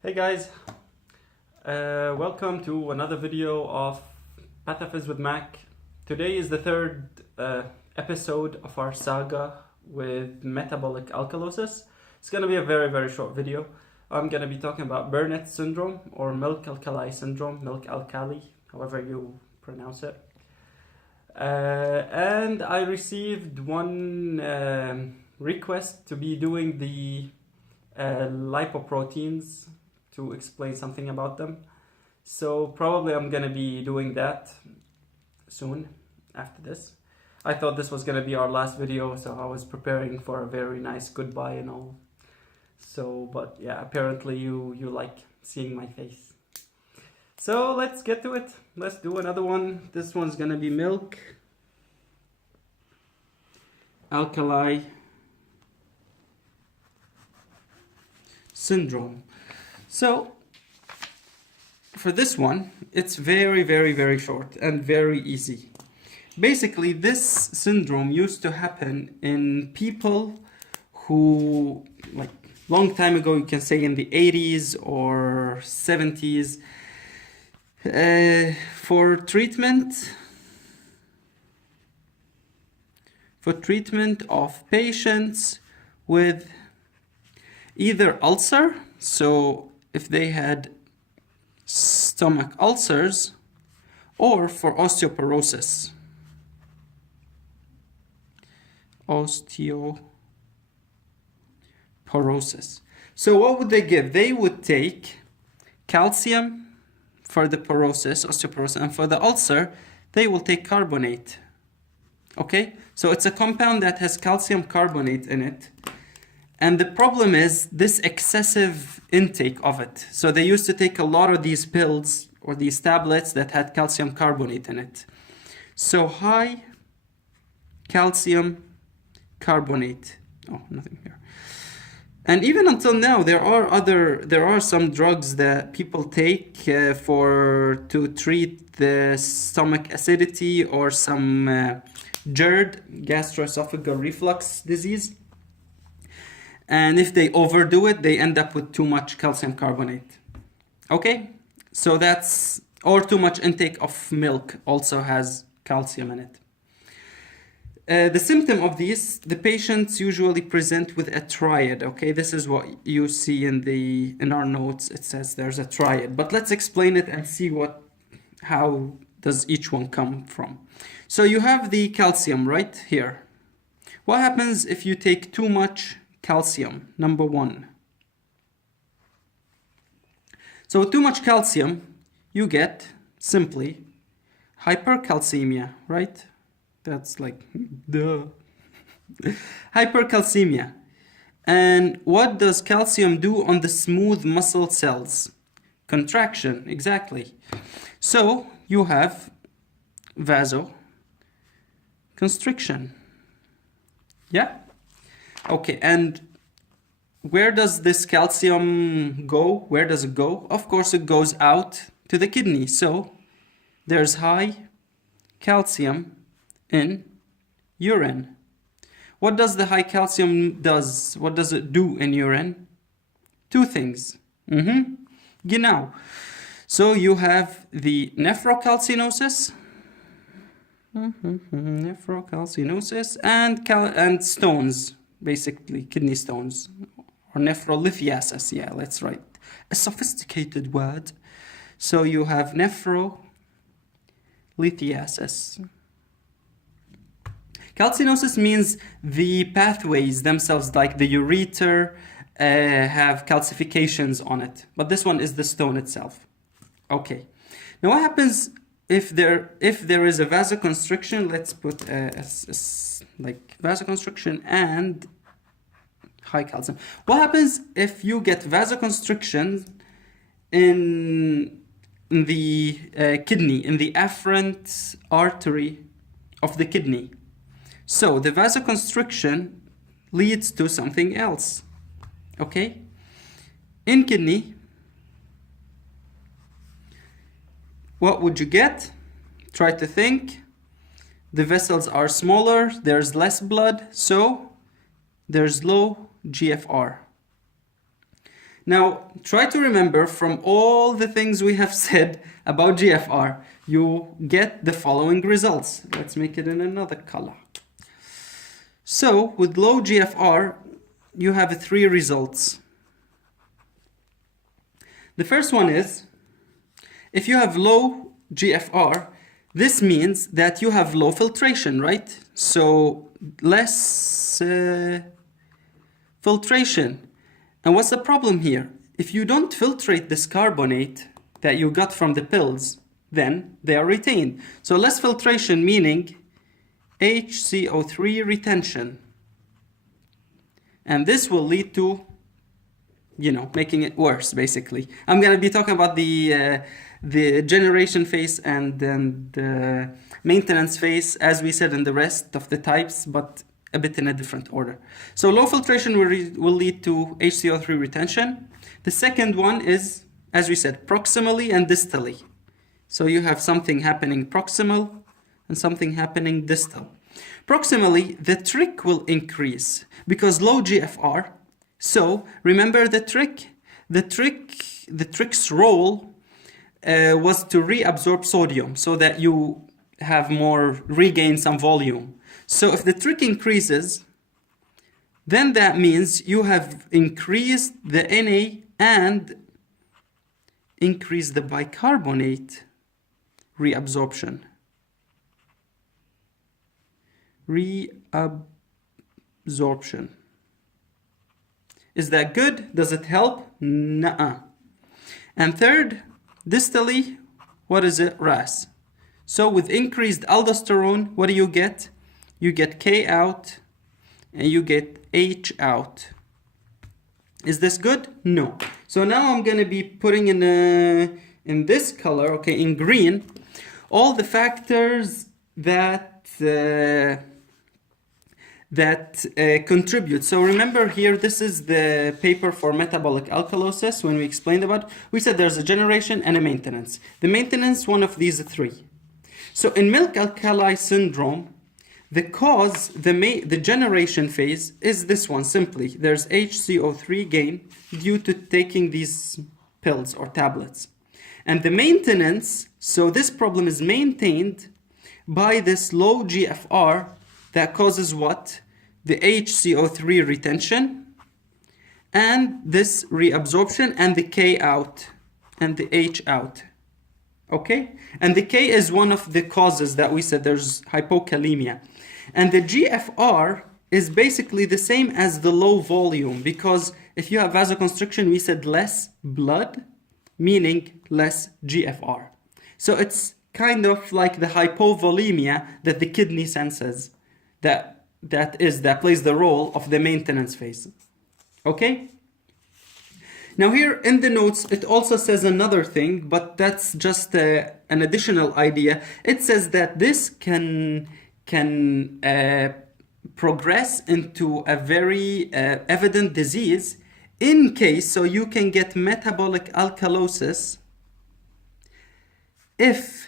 Hey guys, welcome to another video of Pathophys with Mac. Today is the third episode of our saga with Metabolic Alkalosis. It's going to be a very short video. I'm going to be talking about Burnett Syndrome or Milk Alkali Syndrome, Milk Alkali, however you pronounce it. And I received one request to be doing the lipoproteins to explain something about them. So probably I'm gonna be doing that soon after this. I thought this was gonna be our last video, so I was preparing for a very nice goodbye and all. So, but yeah, apparently you like seeing my face. So let's get to it. Let's do another one. This one's gonna be Milk Alkali Syndrome. So for this one, it's very short and very easy. Basically, this syndrome used to happen in people who, like, long time ago, you can say in the 80s or 70s, for treatment of patients with either ulcer, so if they had stomach ulcers, or for osteoporosis. So what would they give? They would take calcium for the osteoporosis, and for the ulcer, they will take carbonate. Okay? So it's a compound that has calcium carbonate in it. And the problem is this excessive intake of it. So they used to take a lot of these pills or these tablets that had calcium carbonate in it. So high calcium carbonate. Oh, nothing here. And even until now, there are some drugs that people take to treat the stomach acidity or some GERD, gastroesophageal reflux disease. And if they overdo it, they end up with too much calcium carbonate. Okay? So that's, or too much intake of milk also has calcium in it. The symptom of these, the patients usually present with a triad. Okay, this is what you see in our notes. It says there's a triad, but let's explain it and see how does each one come from. So you have the calcium right here. What happens if you take too much calcium? Number one. So too much calcium, you get simply hypercalcemia, right? That's like, duh. Hypercalcemia. And what does calcium do on the smooth muscle cells? Contraction, exactly. So you have vasoconstriction. Yeah? Okay, and where does this calcium go? Where does it go? Of course, it goes out to the kidney. So there's high calcium in urine. What does the high calcium does? What does it do in urine? Two things. Genau. So you have the nephrocalcinosis. Nephrocalcinosis and stones, basically kidney stones, or nephrolithiasis. Yeah, let's write a sophisticated word. So you have nephrolithiasis. Calcinosis means the pathways themselves, like the ureter, have calcifications on it. But this one is the stone itself. Okay. Now what happens if there is a vasoconstriction? Let's put like vasoconstriction and high calcium. What happens if you get vasoconstriction in the kidney, in the afferent artery of the kidney? So the vasoconstriction leads to something else. Okay? In kidney, what would you get? Try to think. The vessels are smaller, there's less blood, so there's low GFR. Now, try to remember from all the things we have said about GFR, you get the following results. Let's make it in another color. So, with low GFR, you have 3 results. The first one is, if you have low GFR, this means that you have low filtration, right? So, less filtration. And what's the problem here? If you don't filtrate this carbonate that you got from the pills, then they are retained. So less filtration meaning HCO3 retention. And this will lead to, making it worse, basically. I'm going to be talking about the generation phase and then the maintenance phase, as we said in the rest of the types, but a bit in a different order. So low filtration will lead to HCO3 retention. The second one is, as we said, proximally and distally. So you have something happening proximal and something happening distal. Proximally, the trick will increase because low GFR. So remember the trick? The trick's role was to reabsorb sodium so that you have regain some volume. So if the trick increases, then that means you have increased the Na and increased the bicarbonate reabsorption. Reabsorption. Is that good? Does it help? Nuh-uh. And third, distally, what is it? RAS. So with increased aldosterone, what do you get? You get K out and you get H out. Is this good? No. So now I'm going to be putting in this color, okay, in green, all the factors that contribute. So remember here, this is the paper for metabolic alkalosis. When we explained about it, we said there's a generation and a maintenance. The maintenance, one of these 3. So in milk alkali syndrome, the cause, the generation phase is this one simply. There's HCO3 gain due to taking these pills or tablets. And the maintenance, so this problem is maintained by this low GFR that causes what? The HCO3 retention and this reabsorption and the K out and the H out. Okay? And the K is one of the causes that we said there's hypokalemia. And the GFR is basically the same as the low volume because if you have vasoconstriction, we said less blood, meaning less GFR. So it's kind of like the hypovolemia that the kidney senses that plays the role of the maintenance phase. Okay? Now here in the notes, it also says another thing, but that's just an additional idea. It says that this can progress into a very evident disease in case, so you can get metabolic alkalosis if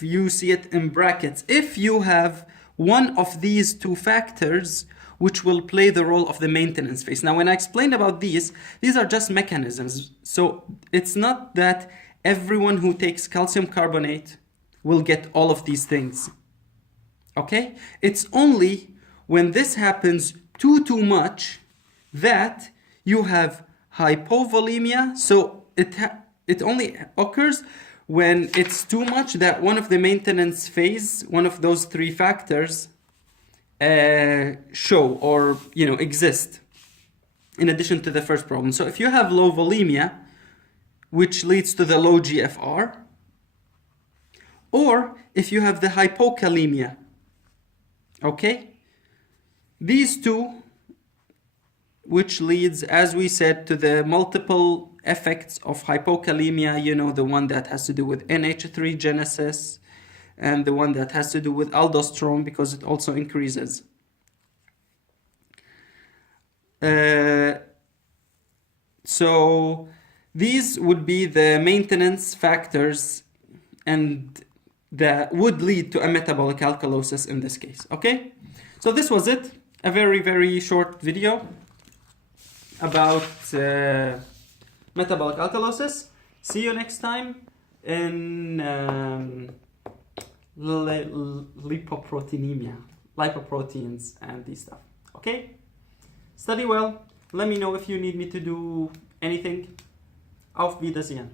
you see it in brackets, if you have one of these 2 factors which will play the role of the maintenance phase. Now, when I explained about these are just mechanisms. So it's not that everyone who takes calcium carbonate will get all of these things. Okay? It's only when this happens too much that you have hypovolemia. So it only occurs when it's too much that one of the maintenance phase, one of those 3 factors show or exist in addition to the first problem. So if you have low volemia, which leads to the low GFR, or if you have the hypokalemia, okay, these 2, which leads, as we said, to the multiple effects of hypokalemia, the one that has to do with NH3 genesis and the one that has to do with aldosterone because it also increases. So these would be the maintenance factors and that would lead to a metabolic alkalosis in this case. Okay, so this was it, a very short video. about metabolic alkalosis. See you next time in lipoproteinemia, lipoproteins and these stuff. Okay? Study well. Let me know if you need me to do anything. Auf Wiedersehen.